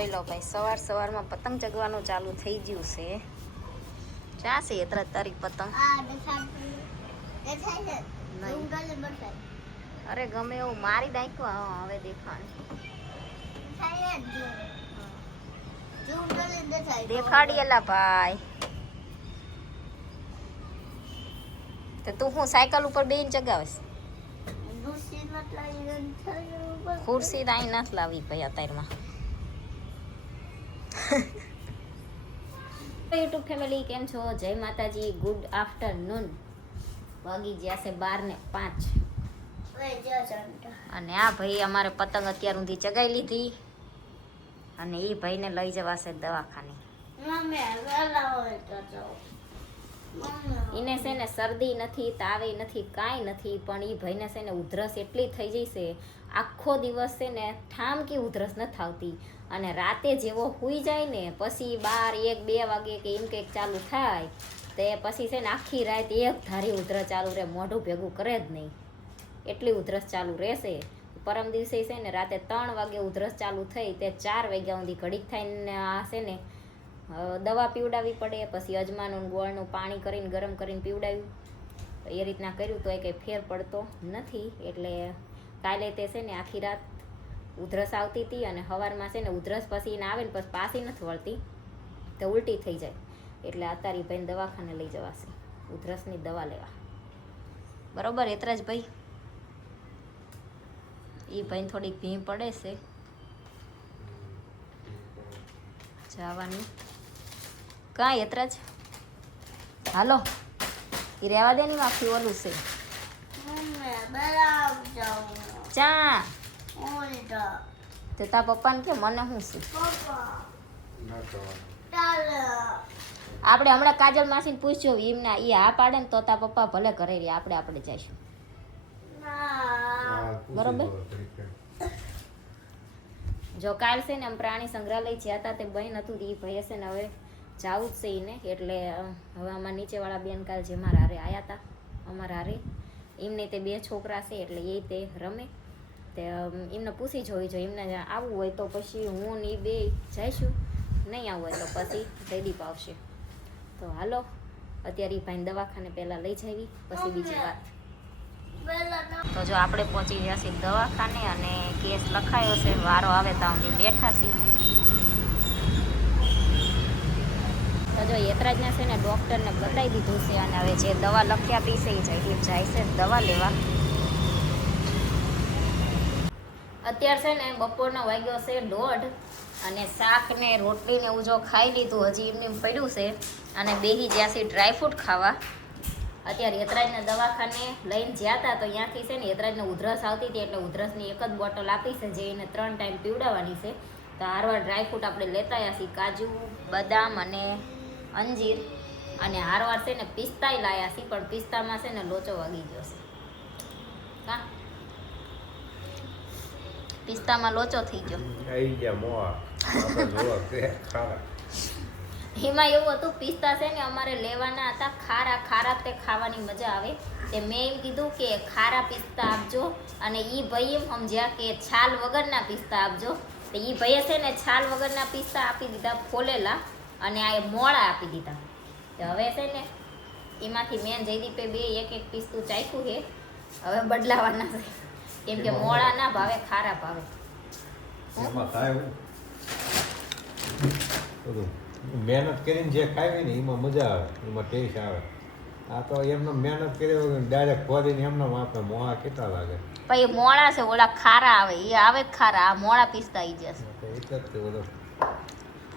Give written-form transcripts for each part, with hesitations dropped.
જોઈ લો ભાઈ, સવારમાં પતંગ ચગવાનું ચાલુ થઈ ગયું છે. ક્યાં છે એത്ര તારી પતંગ? અરે ગમે એવું મારી નાખ્યું. હવે દેખાડીએલા ભાઈ. તો તું હું સાયકલ ઉપર બેન ચગાવીશ? ખુરશી તો અહીં નથી લાવી ભાઈ અત્યારમાં. યુટ્યુબ ફેમિલી કેમ છો? જય માતાજી, ગુડ આફ્ટરનૂન. વાગી ગયા છે 12:05. અને આ ભાઈ અમારે પતંગ અત્યાર સુધી ચગાઈ લીધી અને એ ભાઈને લઈ જવાશે દવાખાને. એને છે ને શરદી નથી, તાવે નથી, કાંઈ નથી, પણ એ ભાઈને છે ને ઉધરસ એટલી થઈ જશે, આખો દિવસ છે ને ઠામકી ઉધરસ નથી આવતી. અને રાતે જેવો સૂઈ જાય ને પછી 12, 1, 2 વાગે કે એમ કંઈક ચાલુ થાય તે પછી છે ને આખી રાત એક ધારી ઉધરસ ચાલુ રહે, મોઢું ભેગું કરે જ નહીં, એટલી ઉધરસ ચાલુ રહેશે. પરમ દિવસે છે ને રાતે 3 વાગે ઉધરસ ચાલુ થઈ તે 4 વાગ્યા સુધી ઘડીક થઈને આ છે ને દવા પીવડાવવી પડે. પછી અજમાનું ગોળનું પાણી કરીને ગરમ કરીને પીવડાવ્યું. એ રીતના કર્યું તો એ કંઈ ફેર પડતો નથી. એટલે કાલે તે છે ને આખી રાત ઉધરસ આવતી હતી અને સવારમાં છે ને ઉધરસ પછી એને આવે ને પછી પાછી નથી વળતી તો ઉલટી થઈ જાય. એટલે અત્યારે ભાઈને દવાખાને લઈ જવાશે ઉધરસની દવા લેવા. બરોબર એતરાજ ભાઈ? એ ભાઈને થોડીક ભીં પડે છે જવાની. કાંઈ એતરાજ હાલો એ રહેવા દે ને માફી ઓલું છે ચા. તો તાર પપ્પાને કે મને શું છે? આપણે હમણાં કાજલ માસીને પૂછજો, એમના એ હા પાડે ને તો તાર પપ્પા ભલે ઘરે રહે, આપણે જઈશું. બરોબર? જો કાલ છે ને આમ પ્રાણી સંગ્રહાલય જ્યાં હતા તે બહેન હતું એ ભાઈ હશે ને હવે જાવું જ છે એને. એટલે હવે અમારા નીચેવાળા બેન કાલ જે મારા હારે આવ્યા હતા અમારા હારે, એમને તે 2 છોકરા છે એટલે એ તે રમે તે એમને પૂછી જોઈ જો એમને આવવું હોય તો પછી હું ને એ 2 જઈશું, નહીં આવવું હોય તો પછી જયદીપ આવશે. તો હાલો અત્યારે એ ભાઈને દવાખાને પહેલાં લઈ જવી પછી બીજી વાત. તો જો આપણે પહોંચી ગયા છીએ દવાખાને અને કેસ લખાયો છે, વારો આવે ત્યાં સુધી બેઠા છીએ. તો જો યતરાજને છે ને ડૉક્ટરને બતાવી દીધું છે અને હવે જે દવા લખ્યા પી છે એ જાય છે દવા લેવા. અત્યારે છે ને બપોરનો વાગ્યો છે 1:30 અને શાક ને રોટલી ને એવું જો ખાઈ લીધું, હજી એમને પડ્યું છે અને બેહી જ્યાં છે ડ્રાયફ્રૂટ ખાવા. અત્યારે યતરાજને દવાખાને લઈને જ્યાં હતા તો ત્યાંથી છે ને યતરાજને ઉધરસ આવતી હતી એટલે ઉધરસની એક જ બોટલ આપી છે જે એને 3 ટાઈમ પીવડાવવાની છે. તો હારવાર ડ્રાયફ્રૂટ આપણે લેતા આવ્યા છીએ, કાજુ, બદામ અને અંજીર, અને હારવાર છે ને પિસ્તાય લાવ્યા છીએ, પણ પિસ્તામાં છે ને લોચો વાગી ગયો છે. હા પિસ્તામાં લોચો થઈ ગયો. એમાં એવું હતું પિસ્તા છે ને અમારે લેવાના હતા ખારા તે ખાવાની મજા આવે તે મેં એમ કીધું કે ખારા પિસ્તા આપજો અને એ ભાઈ એમ સમજ્યા કે છાલ વગરના પિસ્તા આપજો. તો એ ભાઈએ છે ને છાલ વગરના પિસ્તા આપી દીધા ફોલેલા અને આ મોળા આપી દીધા. તો હવે છે ને એમાંથી મેં જયદીપે 2 એક પિસ્તું ચાખ્યું છે, હવે બદલાવાના છે કેમ કે મોળા ના ભાવે ખારા ભાવે. મહેનત કરીને જે ખાવી ને એમાં મજા આવે, એમાં ટેસ્ટ આવે. આ તો એમને મહેનત કરી ડાયરેક્ટ ખોરીને એમને આપણે મોળા કેટલા લાગે. પછી મોળા છે ઓલા ખારા આવે, એ આવે ખારા, આ મોળા પિસ્તા આવી જશે. એટલે જ ઓલો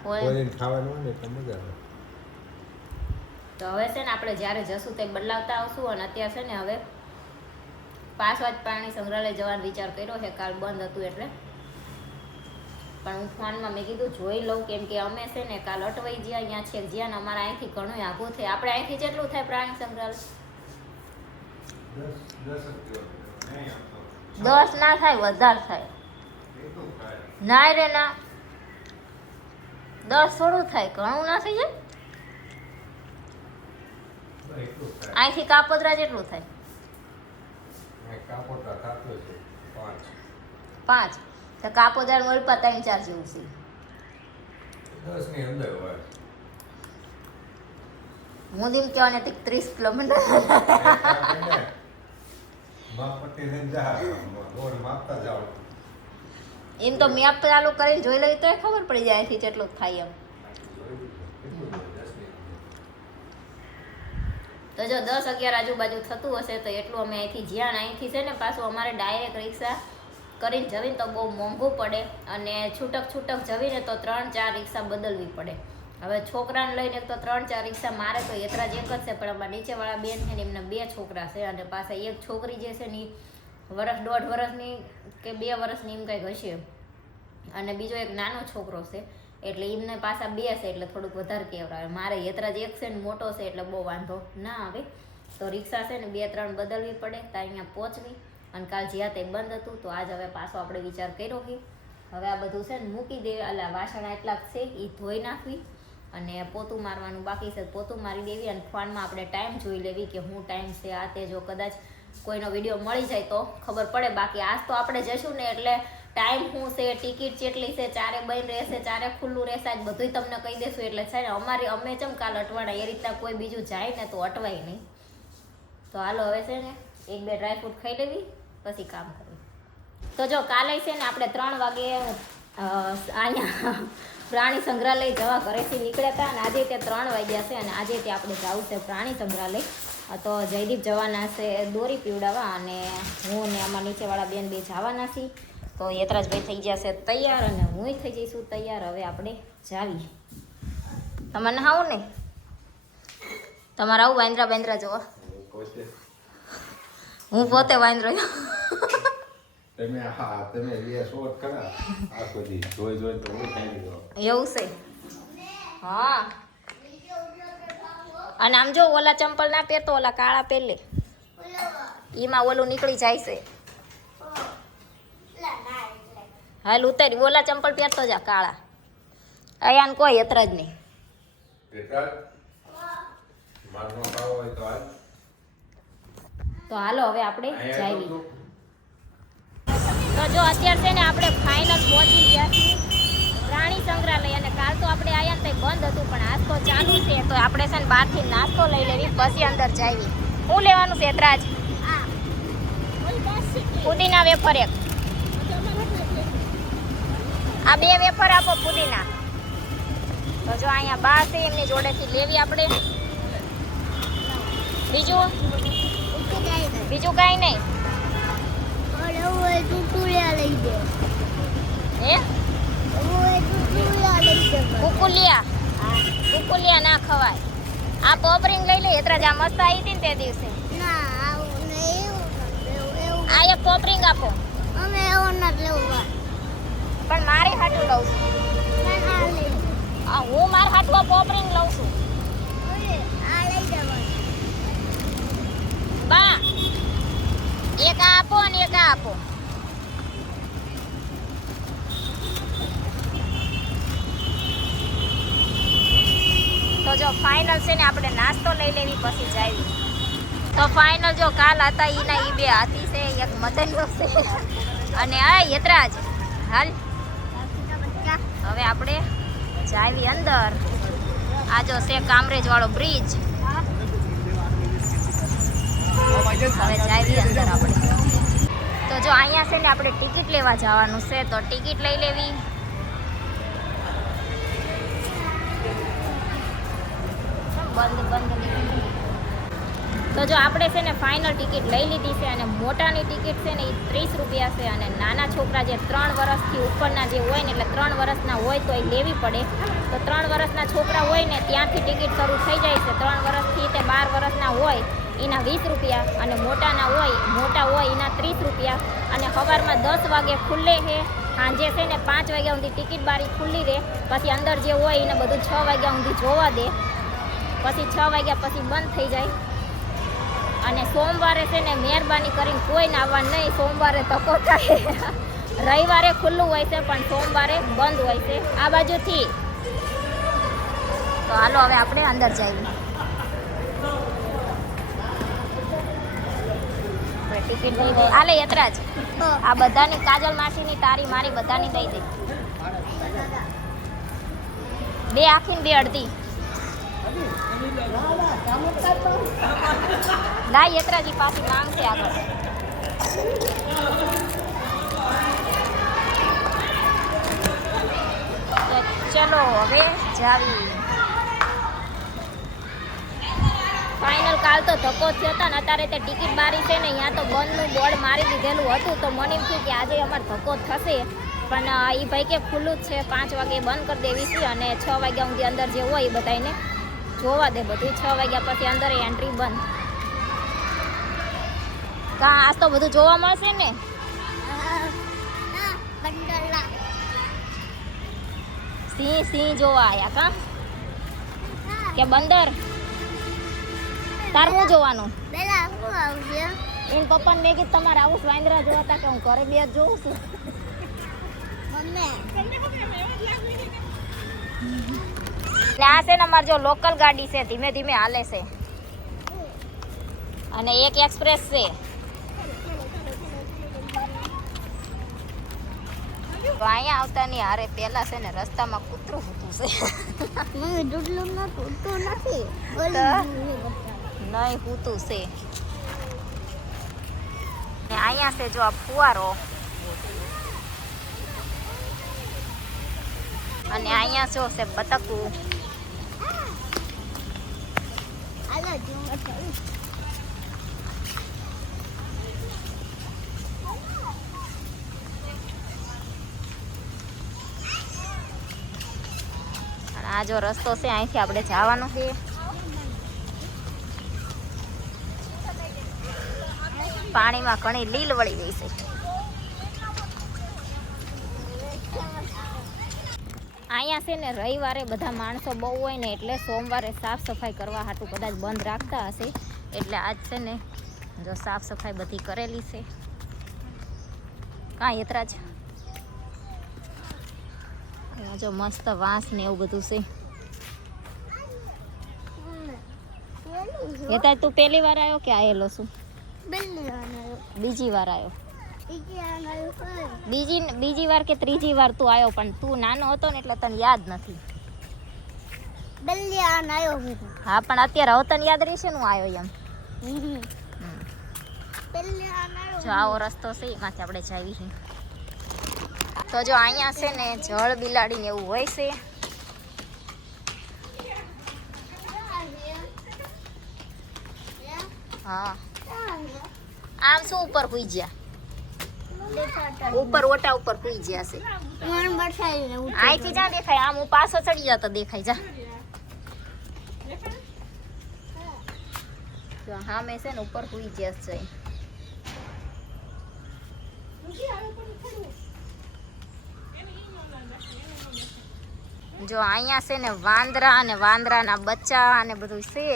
ખોરીને ખાવાનું હોય ને એટલે મજા આવે. તો હવે છે ને આપણે જ્યારે જશું તે બદલાવતા આવશું. અને અત્યારે છે ને હવે પાછો જ પ્રાણી સંગ્રહાલય જવાનો વિચાર કર્યો છે, કાલ બંધ હતું એટલે. પણ હું ફોનમાં મેં કીધું જોઈ લઉં કેમ કે અમે છે ને કાલ અટવાઈ ગયા અહીંયા છે જ્યાં ને અમારા અહીંથી ઘણું આઘું થાય. આપણે અહીંથી જેટલું થાય પ્રાણી સંગ્રહાલય 10 ના થાય, વધારે થાય. ના રે ના 10 થોડું થાય, ઘણું ના થઈ જાય. અહીંથી કાપોદ્રા જેટલું થાય. 5 તો કાપોદ્રા મળપા 3-4 જેવું છે. 10 ની અંદર હોય. હું દીમ કહેવાને 30 કિલોમીટર માપપટ્ટી લઈને જા, રોડ માપતા જાઓ. એમ તો મેપ ચાલુ કરીને જોઈ લઈ તો ખબર પડી જાય એથી કેટલું થાય એમ. તો જો 10-11 આજુબાજુ થતું હશે તો એટલું અમે અહીંથી જ્યાં અહીંથી છે ને પાછું અમારે ડાયરેક્ટ રિક્ષા કરીને જવીને તો બહુ મોંઘું પડે અને છૂટક જવીને તો 3-4 રિક્ષા બદલવી પડે. હવે છોકરાને લઈને તો 3-4 રિક્ષા મારે તો યત્રાજ એક જ છે, પણ અમારા નીચેવાળા બેન છે ને એમના 2 છોકરા છે અને પાછા એક છોકરી જે છે ને વર્ષ 1.5 વર્ષની કે 2 વર્ષની એમ કંઈક હશે અને બીજો એક નાનો છોકરો છે એટલે એમને પાછા 2 છે એટલે થોડુંક વધારે કહેવાય. મારે યત્રાજ એક છે ને મોટો છે એટલે બહુ વાંધો ના આવે. તો રિક્ષા છે ને 2-3 બદલવી પડે ત્યાં અહીંયા પહોંચવી અને કાલ જ્યાં તે બંધ હતું તો આજ હવે પાછો આપણે વિચાર કર્યો કે હવે આ બધું છે ને મૂકી દે એટલે વાસણ એટલા છે એ ધોઈ નાખવી અને પોતું મારવાનું બાકી છે પોતું મારી દેવી અને ફોનમાં આપણે ટાઈમ જોઈ લેવી કે હું ટાઈમ છે આ તે જો કદાચ કોઈનો વિડીયો મળી જાય તો ખબર પડે. બાકી આજ તો આપણે જઈશું ને એટલે ટાઈમ શું છે, ટિકિટ કેટલી છે, ચારે બંધ રહેશે, ચારે ખુલ્લું રહેશે, આજ બધું તમને કહી દેશું. એટલે છે ને અમે ચમ કાલ અટવાડા એ રીતના કોઈ બીજું જાય ને તો અટવાય નહીં. તો હાલો હવે છે ને 1-2 ડ્રાયફ્રૂટ ખાઈ લેવી પછી કામ કરવી. તો જો કાલે છે ને આપણે 3 વાગે અહીંયા પ્રાણી સંગ્રહાલય જવા ઘરેથી નીકળ્યા હતા અને આજે તે 3 વાગ્યા છે અને આજે તે આપણે જવું છે પ્રાણી સંગ્રહાલય. તો જયદીપ જવાના છે દોરી પીવડાવવા અને હું ને આમાં નીચેવાળા બેન 2 જવાના છીએ. તો યતરાજભાઈ થઈ ગયા છે તૈયાર અને હું થઈ જઈશું તૈયાર. હવે આપણે જાવી. તમારે આવું ને તમારે આવું વાંદરા જોવા? હું પોતે વાંદરો તમે લે શોટ કરા આ બધી જોઈ તો હું ખાઈ લીધો એવું છે. હા અને આમ જો ઓલા ચંપલ ના પહેરતો ઓલા કાળા પહેલે એમાં ઓલું નીકળી જાય છે. હાલ ઉતારી ઓલા ચંપલ પહેરતો જા કાળા. અહીંયા કોઈ યતરાજ નહીં. તો હાલો હવે આપણે જાવી. તો જો અત્યારે છે ને આપણે ફાઇનલ પહોંચી ગયા છીએ પ્રાણી સંગ્રહાલય અને કાલ તો આપણે આયા ને બંધ હતું પણ આજ તો ચાલુ છે. તો આપણે છે ને બહારથી નાસ્તો લઈ લેવી પછી અંદર જાવી. શું લેવાનું છે યતરાજ? પુદીના વેફર 1. આ 2 વેફર આપો પુદીના. તો જો અહીંયા બા છે એમની જોડેથી લેવી આપણે. બીજું કાંઈ નહીં. કુકુલિયા ના ખવાય. આ પોપરિંગ લઈ લે યતરાજ. આ મસ્ત આવી હતી ને તે દિવસે. આ એક પોપરિંગ આપો. પણ મારી હાટું લઉં છું. હું મારા હાટું પોપરિંગ લઉં છું. બા એક આ આપો અને એક આ આપો. તો જો ફાઇનલ છે ને આપણે નાસ્તો લઈ લેવી પછી જાવી. તો ફાઇનલ જો કાલ હતા ઈના ઈ 2 હાથી છે એક મદન છે અને આ યતરાજ. હાલ હવે આપણે જાવી અંદર. આ જો છે કામરેજ વાળો બ્રિજ. હવે જાવી અંદર આપણે. તો જો અહીંયા છે ને આપણે ટિકિટ લેવા જવાનું છે તો ટિકિટ લઈ લેવી. બંધ તો જો આપણે છે ને ફાઇનલ ટિકિટ લઈ લીધી છે અને મોટાની ટિકિટ છે ને એ 30 રૂપિયા છે અને નાના છોકરા જે 3 વર્ષથી ઉપરના જે હોય ને એટલે 3 વર્ષના હોય તો એ લેવી પડે. તો 3 વર્ષના છોકરા હોય ને ત્યાંથી ટિકિટ શરૂ થઈ જાય છે. 3 વર્ષથી તે 12 વર્ષના હોય એના 20 રૂપિયા અને મોટા હોય એના 30 રૂપિયા. અને સવારમાં 10 વાગે ખુલ્લે છે. સાંજે છે ને 5 વાગ્યા સુધી ટિકિટ બારી ખુલ્લી રહે. પછી અંદર જે હોય એને બધું 6 વાગ્યા સુધી જોવા દે. પછી 6 વાગ્યા પછી બંધ થઈ જાય. અને સોમવારે છે ને મહેરબાની કરીને કોઈને આવવાનું નહીં. સોમવારે ધક્કો થાય. રવિવારે ખુલ્લું હોય છે પણ સોમવારે બંધ હોય છે આ બાજુથી. તો હાલો હવે આપણે અંદર જઈએ. ટિકિટ લઈ ગઈ. હાલે યતરાજ આ બધાની કાજલ માસીની તારી મારી બધાની દઈ દે. બે આખી ને બે અડધી લાય યત્રાજી પાછી માંગશે આગળ. તો ચલો હવે જાવી. ફાઇનલ કાલ તો ધક્કો થયો હતો ને અત્યારે તે ટિકિટ બારી છે ને અહીંયા તો બંધનું બોર્ડ મારી દીધેલું હતું તો મને એમ થયું કે આજે અમારે ધક્કો થશે પણ એ ભાઈ કે ખુલ્લું જ છે 5 વાગે બંધ કરી દેવી છે અને 6 વાગ્યા સુધી અંદર જે હોય એ બધાને જોવા દે બધું. 6 વાગ્યા પછી અંદર એન્ટ્રી બંધ. કા આજ તો બધું જોવા મળશે ને. સિંહ જોવા આયા કા કે બંદર તાર હું જોવાનું એન પપ્પાને મેં કીધું તમારે આવું વાંદરા જોવા હતા કે હું ઘરે બે જ જોઉં છું. ને આ છે ને અમારે જો લોકલ ગાડી છે ધીમે ધીમે હાલે છે અને એક એક્સપ્રેસ છે. તો અહીંયા આવતા ની હારે પેલા છે ને રસ્તામાં કૂતરું હતું છે. નહીં પૂતું છે ને અહીંયા છે જો આ ફુવારો અને અહીંયા શું છે બતકું. આ જો રસ્તો છે અહીંથી આપણે જવાનું છે. પાણીમાં ઘણી લીલ વળી ગઈ છે. અહીંયા છે ને રવિવારે બધા માણસો બહુ હોય ને એટલે સોમવારે સાફ સફાઈ કરવા હાટું કદાચ બંધ રાખતા હશે એટલે આજ છે ને જો સાફ સફાઈ બધી કરેલી છે. કાં યતરાજ જો મસ્ત વાંસ ને એવું બધું છે. યતરાજ તું પહેલી વાર આવ્યો કે આવેલો છું? બીજી વાર આવ્યો. બીજી વાર કે ત્રીજી વાર તું આવ્યો પણ તું નાનો હતો ને એટલે તને યાદ નથી. હા પણ અત્યારે હવે તને યાદ રહેશે ને હું આવ્યો એમ. જો આવો રસ્તો છે એમાંથી આપણે જાવી છે. તો જો અહીંયા છે ને જળ બિલાડી ને એવું હોય છે. હા આમ શું ઉપર હુઈ ગયા ઉપર ઓટા ઉપર હુઈ ગયા છે. અહીંથી જા દેખાય આમ હું પાછો ચડી જતો દેખાય જા. જો હા મેં છે ને ઉપર હુઈ ગયા છે. જો અહીંયા છે ને વાંદરા અને વાંદરાના બચ્ચા અને બધું છે.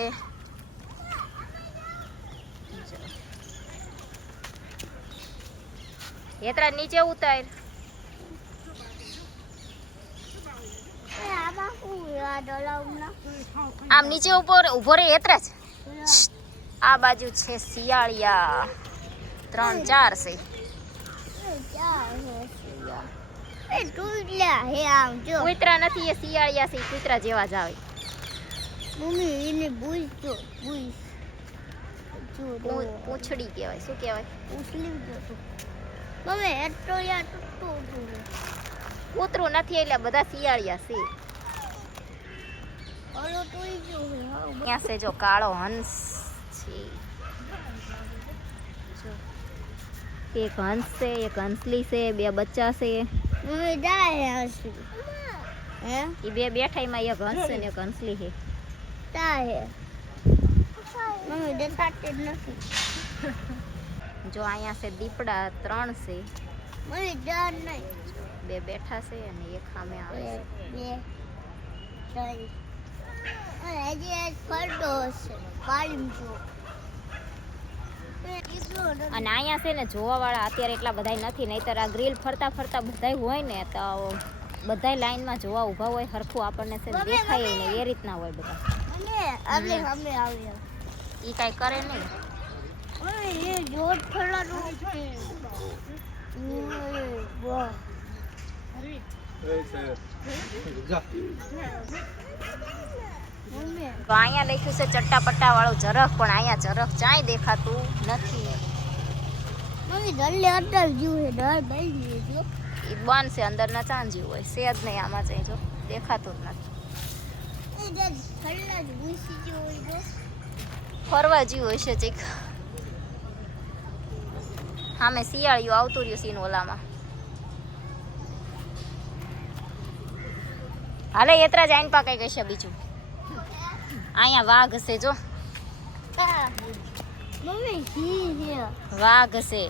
યતરા નીચે ઉતાર. આમ નીચે ઉભો રે યતરા જ. આ બાજુ છે શિયાળિયા 3-4 છે. કુતરા નથી એ શિયાળિયા છે. કુતરા જેવા જ આવે. પૂંછડી કહેવાય. શું કહેવાય? કૂતરું નથી એટલે બધા શિયાળિયા છે. ત્યાં છે જો કાળો હંસ છે. એક હંસ છે એક હંસલી છે બે બચ્ચા છે. એ બે બેઠા એમાં એક હંસ છે ને એક હંસલી છે. જો અહીંયા છે દીપડા 3 છે. બે બેઠા છે અને એક સામે આવે છે. અને અહીંયા છે ને જોવા વાળા અત્યારે એટલા બધા નથી નહીતર આ ગ્રીલ ફરતા ફરતા બધા હોય ને તો બધા લાઈનમાં જોવા ઊભા હોય હરખું આપણને છે દેખાય ને એ રીતના હોય બધા. ઈ કાઈ કરે નહીં. તો અહીંયા લખ્યું છે ચટ્ટાપટ્ટા વાળું ઝરખ, પણ અહીંયા ઝરખ ચાય દેખાતું નથી. મમ્મી ડલ્લે અટલ જ્યું હે ડર બઈ ગયો એ બંધ છે, અંદર ના ચાંજી હોય છે જ નહીં આમાં ચાઈ, જો દેખાતું જ નથી. એ જજ ખલ્લા જ ઘૂસી ગયો હોય તો ફરવા જેવું હોય છે ચીક. સામે શિયાળિયું આવતું રહ્યું સીન ઓલામાં. હાલે યાત્રા જ આઈન પાકાઈ ગઈ છે. બીજું અહીંયા વાઘ છે, જો મમ્મી સી હે વાઘ છે,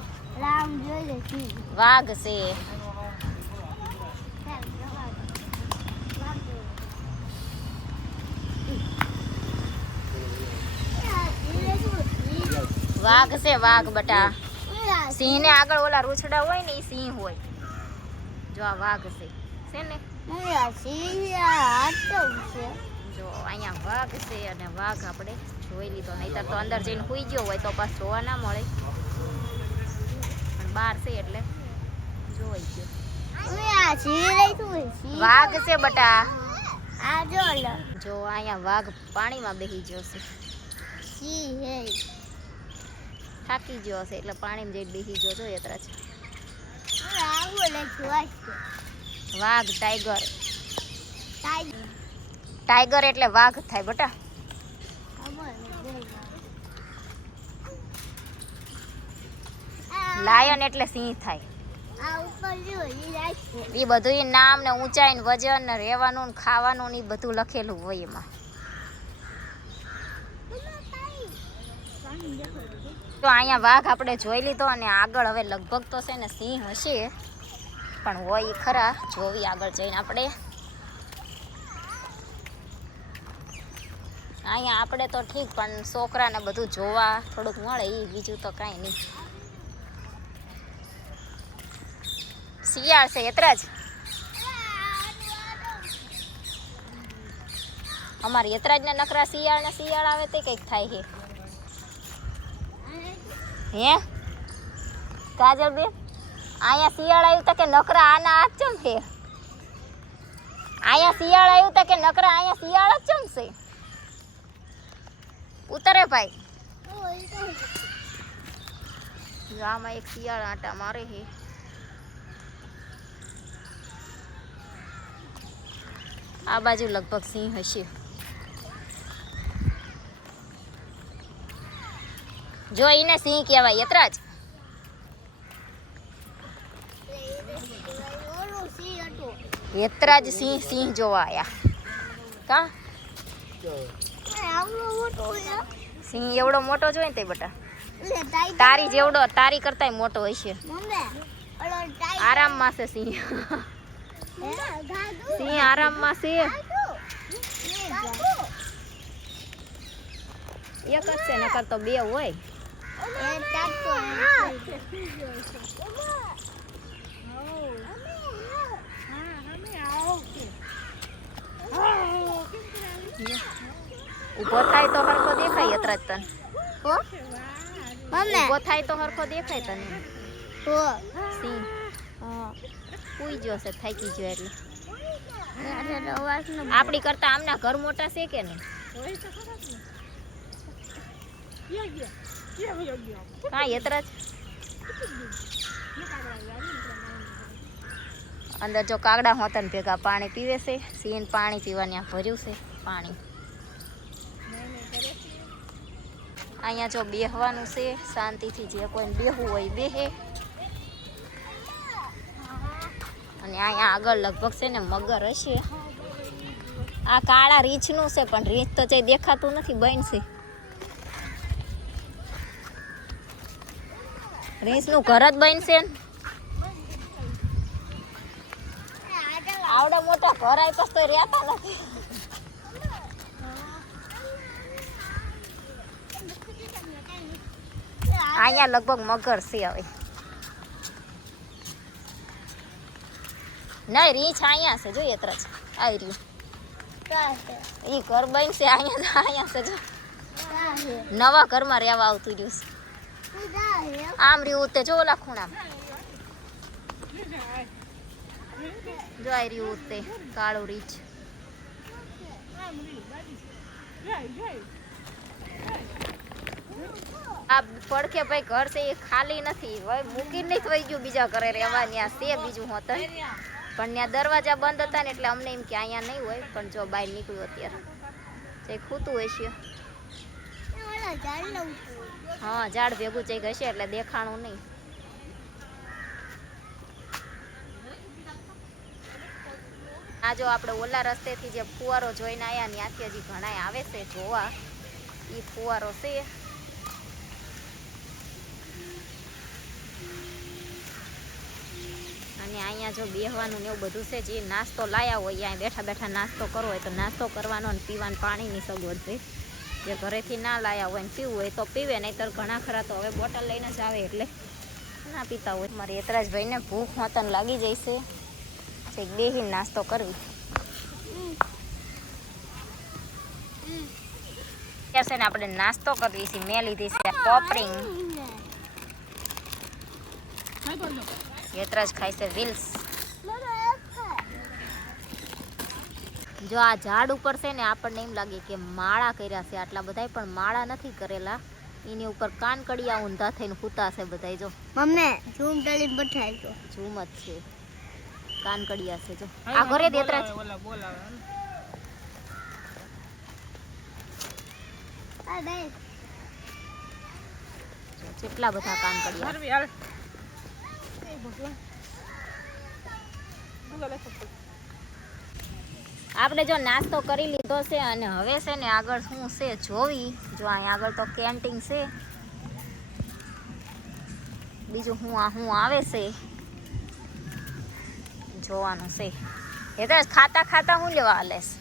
રામ જોઈ સી વાઘ છે. વાઘ છે, વાઘ બટા. સિંહ ને આગળ ઓલા રૂછડા હોય ને એ સિંહ હોય. જો આ વાઘ છે ને. મમ્મી આ સી આટો છે જો અહીંયા વાઘ છે, અને વાઘ આપણે જોઈ લીધો. નહીતર તો અંદર જઈને સુઈ ગયો હોય તો પાછું જોવા ના મળે, પણ બહાર છે એટલે જોઈ ગયો. મમ્મી આ સી રહી તું સી વાઘ છે બટા. આ જો જો અહીંયા વાઘ પાણીમાં બેસી ગયો છે. સી હે થાકી ગયો હશે એટલે પાણીમાં જઈને બેસી ગયો. જો યાત્રા છે. આવો લખ્યું વાઘ ટાઈગર. તાઈ ટાઈગર એટલે વાઘ થાય બટા. લાયન એટલે સિંહ થાય. આ ઉપર જો ઈ રાખ્યું એ બધું નામ ને ઊંચાઈ ને વજન ને રહેવાનું ને ખાવાનું ને ઈ બધું લખેલું હોય એમાં. તો અહીંયા વાઘ આપણે જોઈ લીધો, અને આગળ હવે લગભગ તો છે ને સિંહ હશે, પણ હોય ખરા. જોવી આગળ જઈને આપણે. અહીંયા આપણે તો ઠીક, પણ છોકરાને બધું જોવા થોડુંક મળે એ, બીજું તો કાંઈ નહીં. શિયાળ છે એટલા જ. અમારે યતરાજને નકરા શિયાળ ને શિયાળ આવે તે કંઈક થાય છે. હે કાજલ બેન, અહીંયા શિયાળ આવ્યું તો કે નકરા આના હાથ ચમશે. અહીંયા શિયાળ આવ્યું તો કે નકરા અહીંયા શિયાળ જ ચમશે. ઉતરે ભાઈ. જો આમાં એક શિયાળ આટા મારે છે. આ બાજુ લગભગ સિંહ હશે. જો એને સિંહ કહેવાય યતરાજ. યતરાજ સિંહ સિંહ જોવા આયા કા. સિંહ એવડો મોટો જોઈ ને તે બટા. તારી જેવડો, તારી કરતાય મોટો હશે. આરામમાં છે સિંહ. સિંહ આરામમાં છે. એક જ છે, નકર તો બે હોય. ઉભો થાય તો હરખો દેખાય યતરાજ તને. ઉભો થાય તો હરખો દેખાય તને. સિંહ ઉઈ ગયો છે, થાકી ગયો એટલે. આપણી કરતા આમના ઘર મોટા છે કે નહીં? હા યતરાજ. અંદર જો કાગડા હોતા ને ભેગા પાણી પીવે છે. સિંહ પાણી પીવાની ભર્યું છે પાણી. અહીંયા જો બેહવાનું છે શાંતિથી, જે કોઈને બેહવું હોય બેહે. અને અહીંયા આગળ લગભગ છે ને મગર હશે. આ કાળા રીંછનું છે, પણ રીંછ તો જઈ દેખાતું નથી, બનશે. રીંછનું ઘર જ બનશે ને. આવડા મોટા ઘર આપ્યા તો રહેતા નથી. અહીંયા લગભગ મગર છે હવે. નહીં રીંછ અહીંયા છે, જોઈએ તરત આવી રહ્યું. એ ઘર બનશે અહીંયા. અહીંયા છે જો, નવા ઘરમાં રહેવા આવતું રહ્યું છે. આમ રહ્યું તે જો ઓલા ખૂણા. જોઈ રહ્યું તે કાળું રીચ. આ પડખે ભાઈ ઘર છે એ ખાલી નથી, ભાઈ મૂકીને નહીં થઈ ગયું બીજા ઘરે રહેવા. ત્યાં છે બીજું હોતન, પણ ત્યાં દરવાજા બંધ હતા ને એટલે અમને એમ કે અહીંયા નહીં હોય. પણ જો બહાર નીકળ્યું અત્યારે જે ખૂતું હોય છે. હા, ઝાડ ભેગું ચઈ હશે એટલે દેખાણું નહીં. આ જો આપણે ઓલા રસ્તેથી જે ફુવારો જોઈને આવ્યા ત્યાંથી હજી ઘણા આવે છે જોવા. એ ફુવારો છે. અને અહીંયા જો બેહવાનું ને એવું બધું છે. જે નાસ્તો લાયા હોય અહીંયા બેઠા બેઠા નાસ્તો કરવો હોય તો નાસ્તો કરવાનો, અને પીવાનું પાણીની સગવડ છે. જે ઘરેથી ના લાયા હોય ને પીવું હોય તો પીવે, નહીંતર ઘણા ખરા તો હવે બોટલ લઈને જ આવે એટલે ના પીતા હોય. મારે યતરાજભાઈને ભૂખ હોતન લાગી જઈશે, એક બેહીને નાસ્તો કરવી. છે ને આપણે નાસ્તો કરવી છે. મેં લીધી છે પોપરિંગ. યતરાજ ખાય છે વિલ્સ. જો આ ઝાડ ઉપર છે ને આપણને એમ લાગે કે માળા કર્યા છે આટલા બધા, પણ માળા નથી કરેલા. એની ઉપર કાનકડિયા ઊંધા થઈને સૂતા છે બધા. જો મમ્મી ઝૂમ કરીને બતાવજો. ઝૂમ જ છે, કાનકડિયા છે. જો આ ઘરે દેતરા છે. કેટલા બધા કાનકડિયા. આપણે જો નાસ્તો કરી લીધો છે અને હવે છે ને આગળ શું છે જોવી. જો અહીંયા આગળ તો કેન્ટીન છે. બીજું હું આવે છે જોવાનું છે. એ તો ખાતા ખાતા હું લેવા હાલેશ.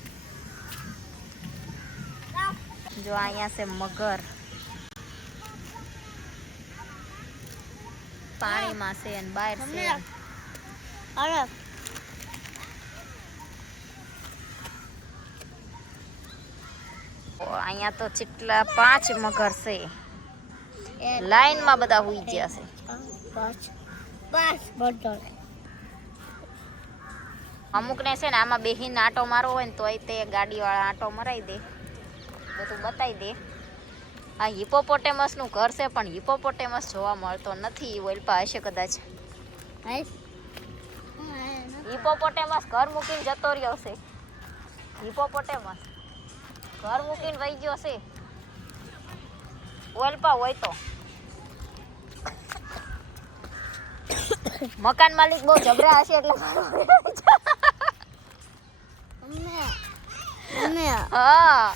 જો અહીંયા છે મગર, પાણીમાં છે અને બહાર છે. અહીંયા તો કેટલા 5 મગર છે. લાઈનમાં બધા હુઈ ગયા છે. અમુક ને છે ને આમાં બેહીને આંટો મારવો હોય ને તો તે ગાડી વાળા આંટો મરાઈ દે, બધું બતાવી દે. આ હિપોપોટેમસ નું ઘર છે, પણ હિપોપોટેમસ જોવા મળતો નથી. ઓલપા હશે કદાચ. હિપોપોટેમસ ઘર મૂકીને જતો રહ્યો છે. હિપોપોટેમસ ઘર મૂકીને વહી ગયો છે. ઓલપા હોય તો મકાન માલિક બહુ જબરા હશે એટલે હા.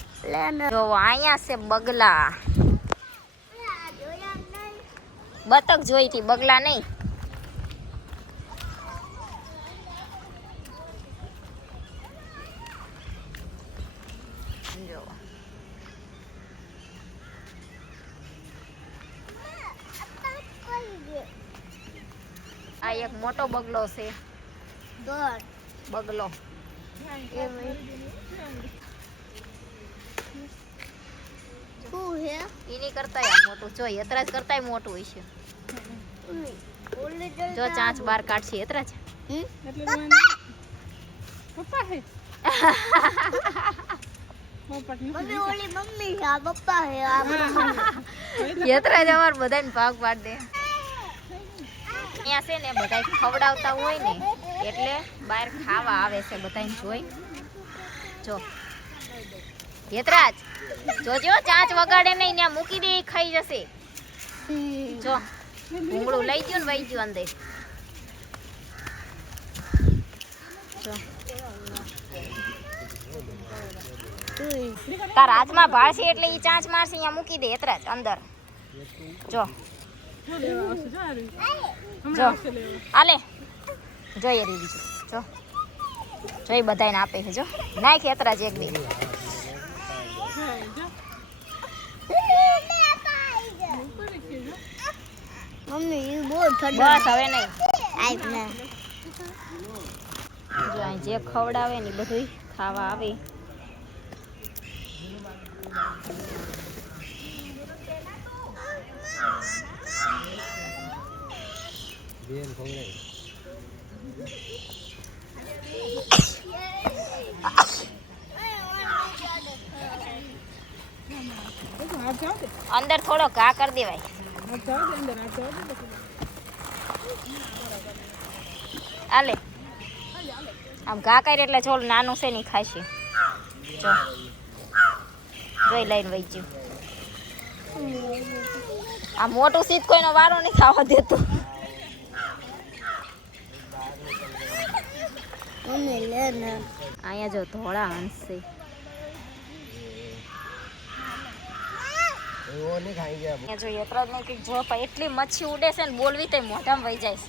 જો અહીંયા છે બગલા. બતક જોઈ હતી, બગલા નહીં. જો આ એક મોટો બગલો છે. બગલો એની કરતા મોટું જો યતરાજ કરતા મોટું હોય છે. જો ચાંચ બાર કાઢશે યતરાજ. યતરાજ અમાર બધાને ભાગ પાડ દે. અહીંયા છે ને બધા ખવડાવતા હોય ને એટલે બહાર ખાવા આવે છે બધાને જોઈ. જો યતરાજ જોજો ચાંચ વગાડે નહીં, ત્યાં મૂકી દે ખાઈ જશે. જો ભૂંગળું લઈ ગયું ને વહી ગયું અંદર. જો તાર હાથમાં ભાળશે એટલે ઈ ચાંચ મારશે, અહીંયા મૂકી દે યતરાજ અંદર. જો જો આલે જોઈએ રી બીજું. જો જોઈ બધાને આપે છે. જો નાખ યતરાજ એક બે. મમ્મી બહુ બસ હવે નહીં. જો અહીં જે ખવડાવે ને બધું ખાવા આવે. અંદર થોડો ઘા કરી દેવાય. આલે આમ ઘા કરી એટલે છોડ નાનું છે નહીં ખાશે. જો જોઈ લઈને વહી ગયું. આ મોટું સીધ કોઈનો વારો નહીં ખાવા દેતું. અહીંયા જો ધોળા હંસ છે. અહીંયા જો એટલા જ નહીં જો પણ એટલી મચ્છી ઉડે છે ને બોલવી તો મોઢામાં વહી જાય છે.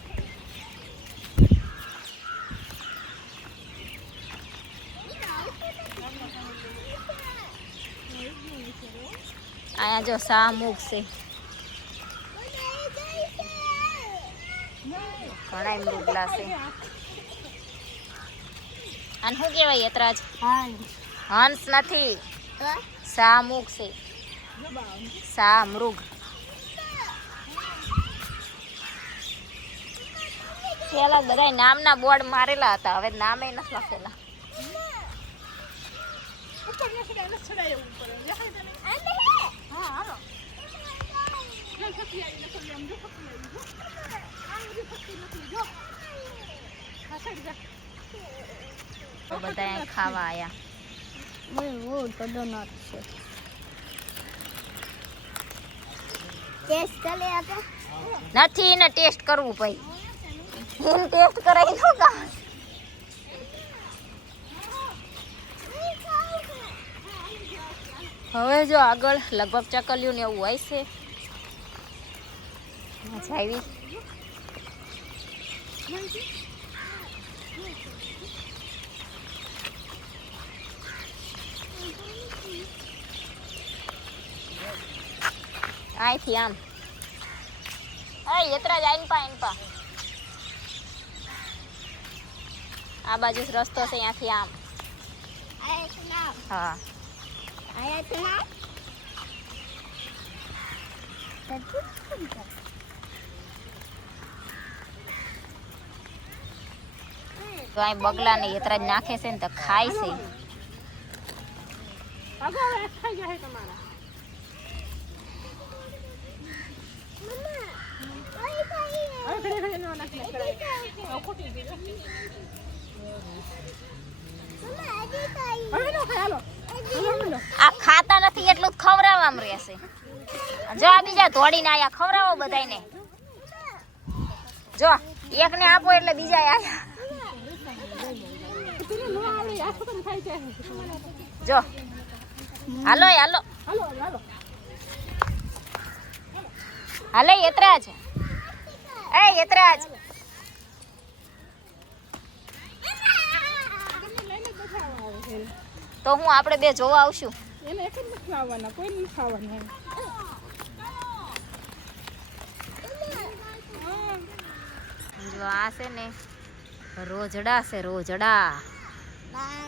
અહીંયા જો શાહમુખ છે. ઘણા મૃગલા છે. અને શું કહેવાય યતરાજ? હંસ નથી, શાહમુખ છે. શાહમૃગ. પેલા બધા નામના બોર્ડ મારેલા હતા, હવે નામે નથી લખેલા. બધા અહીં ખાવા આયા. નથી ને ટેસ્ટ કરવું ભાઈ. એને ટેસ્ટ કરાવી દો કા. હવે જો આગળ લગભગ ચકલિયું ને એવું હોય છે. મજા આવી. અહીંથી આમ યતરાજ આઈન પા આ બાજુ રસ્તો છે અહીંયાથી આમ. હા તો અહીં બગલા ને યતરાજ નાખે છે ને તો ખાય છે. આ ખાતા નથી એટલું ખવડાવવામાં રહેશે. જો આ બીજા ધોડીને આયા ખવડાવો બધાને. જો એકને આપો એટલે બીજા આયા. જો હાલો હાલો હાલે યતરાજ. યતરાજ તો હું આપણે બે જોવા આવશું. જો આ છે ને રોજડા છે. રોજડા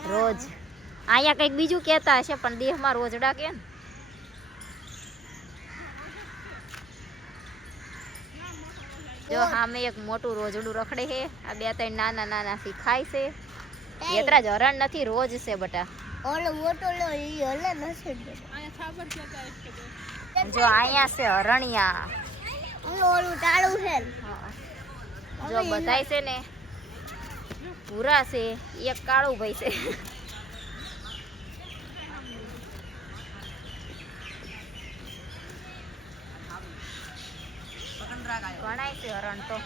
રોજ અહીંયા કંઈક બીજું કહેતા હશે પણ દેહમાં રોજડા કે ને. જો સામે એક મોટું રોજડું રખડે છે. આ બે ત્રણ નાના નાના થી ખાય છે. યતરાજ હરણ નથી, રોજ છે બટા. જો અહીંયા છે હરણિયા. જો બધાય છે ને પૂરા છે. એક કાળું ભાઈ છે. ઘણાય છે હરણ તો.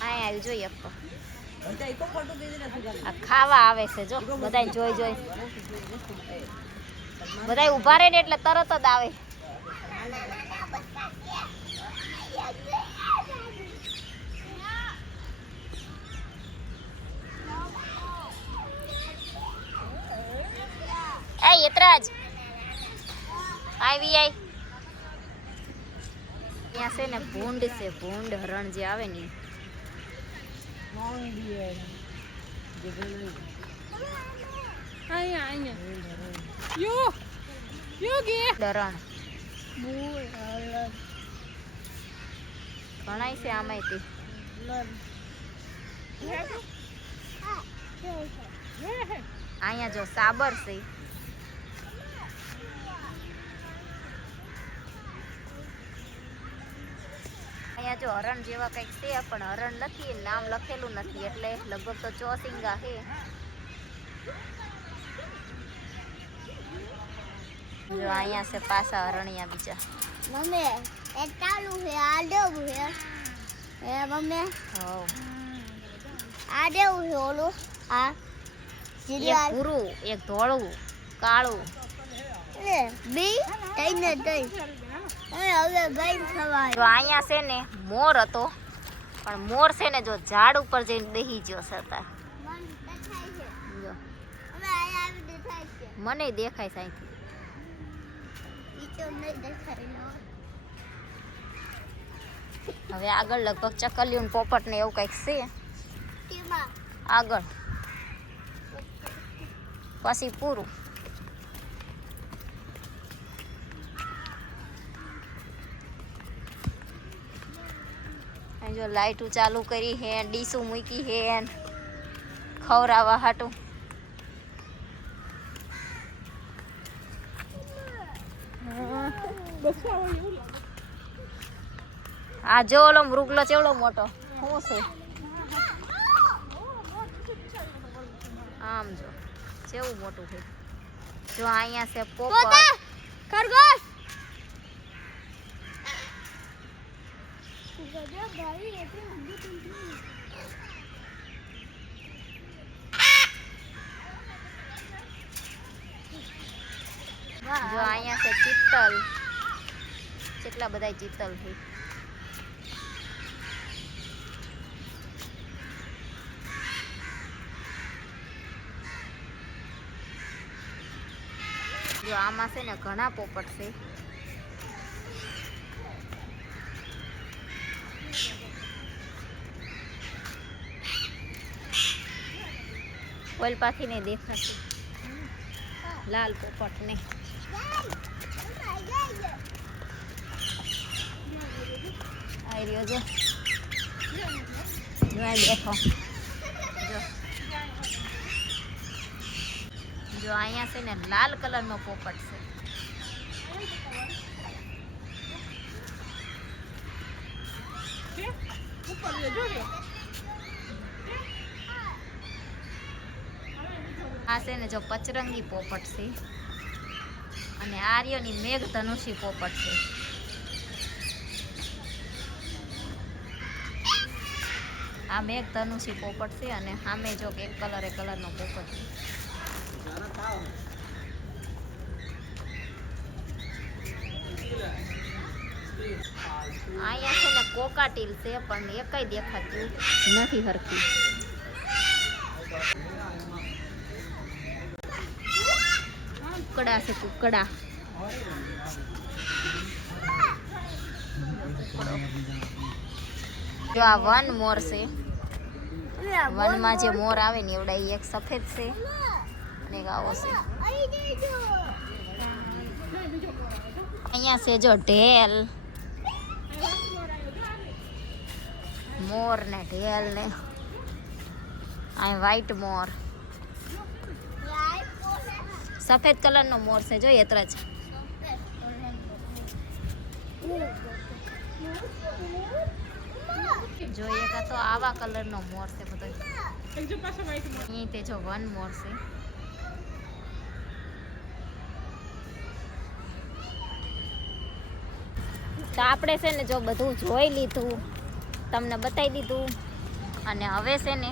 અહીંયા આવી જોઈએ આ ખાવા આવે છે. જો બધા જોઈ જોઈ બધા ઉભા રહે ને એટલે તરત જ આવે. યતરાજ આવી આઈ. અહીંયા છે ને ભૂંડ છે. ભૂંડ હરણ જે આવે ને ડરણ ઘણાય છે આમાંથી. અહીંયા જો સાબર છે. અહીંયા જો હરણ જેવા કંઈક છે પણ હરણ નથી, નામ લખેલું નથી એટલે લગભગ તો ચોસિંગા છે. જો અહીંયા છે પાછા હરણિયા બીજા. મમ્મી એ ચાલુ છે આ દેવું છે એ મમ્મી હવ આ દેવું છે ઓલું આ એક સીરિયલ ભૂરું, એક ધોળું, કાળું. એ બી તઈને તઈ હવે ગઈ સવારે જો અહીંયા છે ને મોર હતો પણ મોર છે ને જો ઝાડ ઉપર જઈને બેસી ગયો છે અત્યારે. મન દેખાય છે જો હવે આયા આવી દેખાય છે મને દેખાય છે અહીંથી. ઈચો નહીં દેખાય હવે આગળ લગભગ ચકલિયું ને પોપટ ને એવું કંઈક છે તેમાં આગળ, પછી પૂરું. અહીં જો લાઈટું ચાલુ કરી હે, ડીસું મૂકી હે ખવરાવા હાટું. આ જો ઓલો મૃગલો ચેવડો મોટો શું છે આમ જો કેવું મોટું છે. જો અહીંયા છે પોપટ, ખરગોશ જો અહીંયા છે ચિત્તલ. કેટલા બધા ચિત્તલ છે. જો આમાં છે ને ઘણા પોપટ છે. ઓલપાથી ને દેખાતું લાલ પોપટ ને. આઈ રહ્યો જો, જો આ દેખો. જો અહીંયા છે ને લાલ કલરનો પોપટ છે. આ છે ને જો પચરંગી પોપટ છે અને આર્યની મેઘધનુષી પોપટ છે. આ મેઘધનુષી પોપટ છે અને સામે જો એક કલરનો પોપટ છે. અહીંયા છે ને કોકાટીલ છે પણ એકય દેખાતું નથી હરખી. કુકડા છે કુકડા. જો આ વન મોર છે. વનમાં જે મોર આવે ને એવડા ઈ એક સફેદ છે અને એક આવો છે. અહીંયા છે જો ઢેલ, મોર ને ઢેલ ને આ વ્હાઈટ મોર. સફેદ કલરનો મોર છે જો એતરા જ. જો એક આ તો આવા કલરનો મોર છે બધો. અહીં તે જો વન મોર છે. તો આપણે છે ને જો બધું જોઈ લીધું, તમને બતાવી દીધું અને હવે છે ને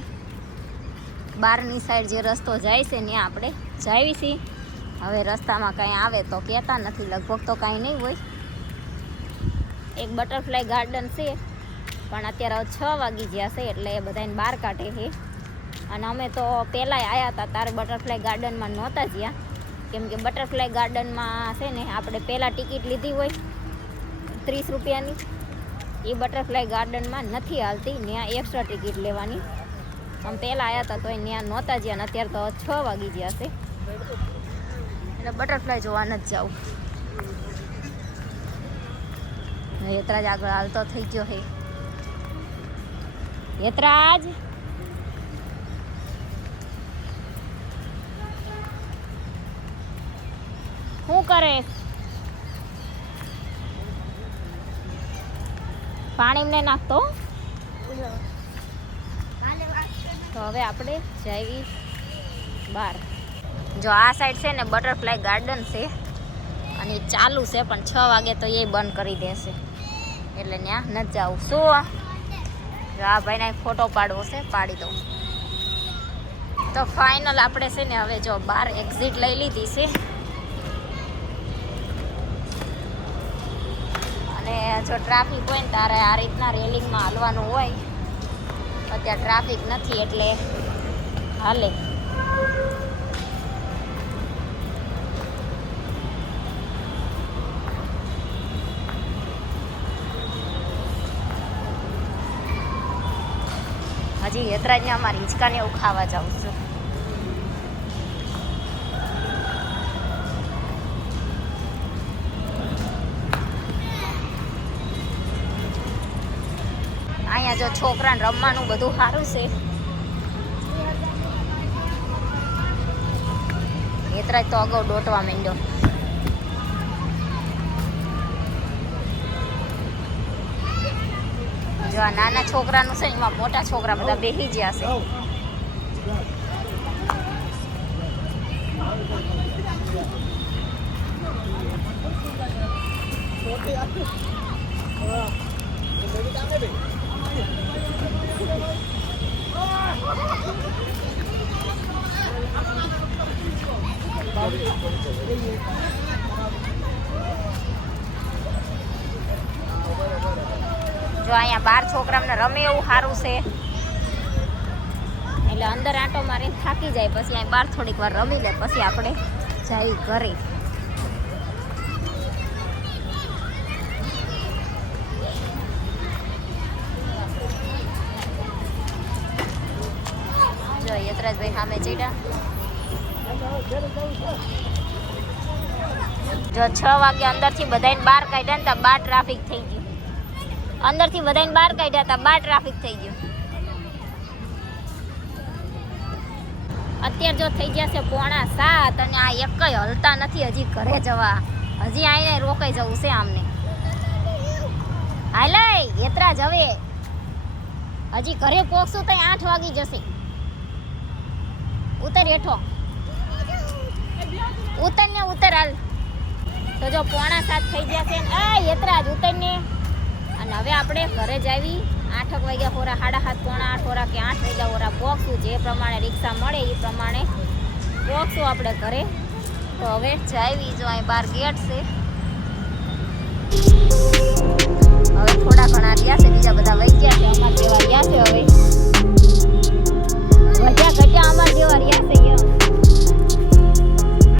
બહારની સાઈડ જે રસ્તો જાય છે ને આપણે જાવી છીએ. હવે રસ્તામાં કાંઈ આવે તો કહેતા નથી, લગભગ તો કાંઈ નહીં હોય. એક બટરફ્લાય ગાર્ડન છે પણ અત્યારે 6 વાગી ગયા છે એટલે એ બધાને બહાર કાઢે છે. અને અમે તો પહેલાં આવ્યા હતા ત્યારે બટરફ્લાય ગાર્ડનમાં નહોતા ગયા, કેમ કે બટરફ્લાય ગાર્ડનમાં છે ને આપણે પહેલાં ટિકિટ લીધી હોય 30 રૂપિયાની. એ બટરફ્લાય ગાર્ડનમાં નથી હાલતી, ત્યાં એક્સ્ટ્રા ટિકિટ લેવાની. અમે પહેલાં આવ્યા હતા તો ત્યાં નહોતા ગયા અને અત્યારે તો 6 વાગી ગયા છે એટલે બટરફ્લાય જોવા નથી જવું. યતરાજ આગળ હાલતો થઈ ગયો હે. યતરાજ શું કરે પાણી ને નાખતો તો હવે આપણે જઈએ બહાર જો આ સાઈડ છે ને બટરફ્લાય ગાર્ડન છે અને એ ચાલુ છે પણ 6 વાગે તો એ બંધ કરી દેશે એટલે ત્યાં નથી જવું શું જો આ ભાઈને ફોટો પાડવો છે પાડી દઉં તો ફાઇનલ આપણે છે ને હવે જો બહાર એક્ઝિટ લઈ લીધી છે અને જો ટ્રાફિક હોય ને તારે આ રીતના રેલિંગમાં હાલવાનું હોય અત્યારે ટ્રાફિક નથી એટલે હાલે હજી હેતરાજને અમારી હિંચકાને એવું ખાવા જાઉં છું અહીંયા જો છોકરાને રમવાનું બધું સારું છે હેતરાજ તો અગાઉ દોટવા માંડ્યો જો આ નાના છોકરાનું છે એમાં મોટા છોકરા બધા બેસી ગયા છે જો અહીંયા 12 છોકરાઓને રમે એવું સારું છે એટલે અંદર આંટો મારીને થાકી જાય પછી અહીં બહાર થોડીક વાર રમી લે પછી આપણે જઈ ઘરે જો યતરાજભાઈ સામે ચડ્યા જો 6 વાગે અંદરથી બધાને બહાર કાઢ્યા ને તો બહાર ટ્રાફિક થઈ ગયું અંદરથી બધાને બહાર કાઢ્યા હતા બહાર ટ્રાફિક થઈ ગયું અત્યારે જો થઈ ગયા છે 6:45 અને આ એકય હલતા નથી હજી ઘરે જવા હજી આઈને રોકાઈ જવું છે આમને હાલે યતરાજ હવે હજી ઘરે પહોંચશું તો 8 વાગી જશે ઉતર હેઠો ઉતર ને ઉતર હાલ તો જો 6:45 થઈ ગયા છે ને આ યતરાજ ઉતર ને અને હવે આપણે ઘરે જાવી 8 વાગ્યા હોરા 7:30 પોણા 8 હોરા કે 8 વાગ્યા હોરા પહોંચશું જે પ્રમાણે રિક્ષા મળે એ પ્રમાણે પહોંચશું આપણે ઘરે તો હવે જાવી જો અહીં બહાર ગેટ છે હવે થોડા ઘણા રહ્યા છે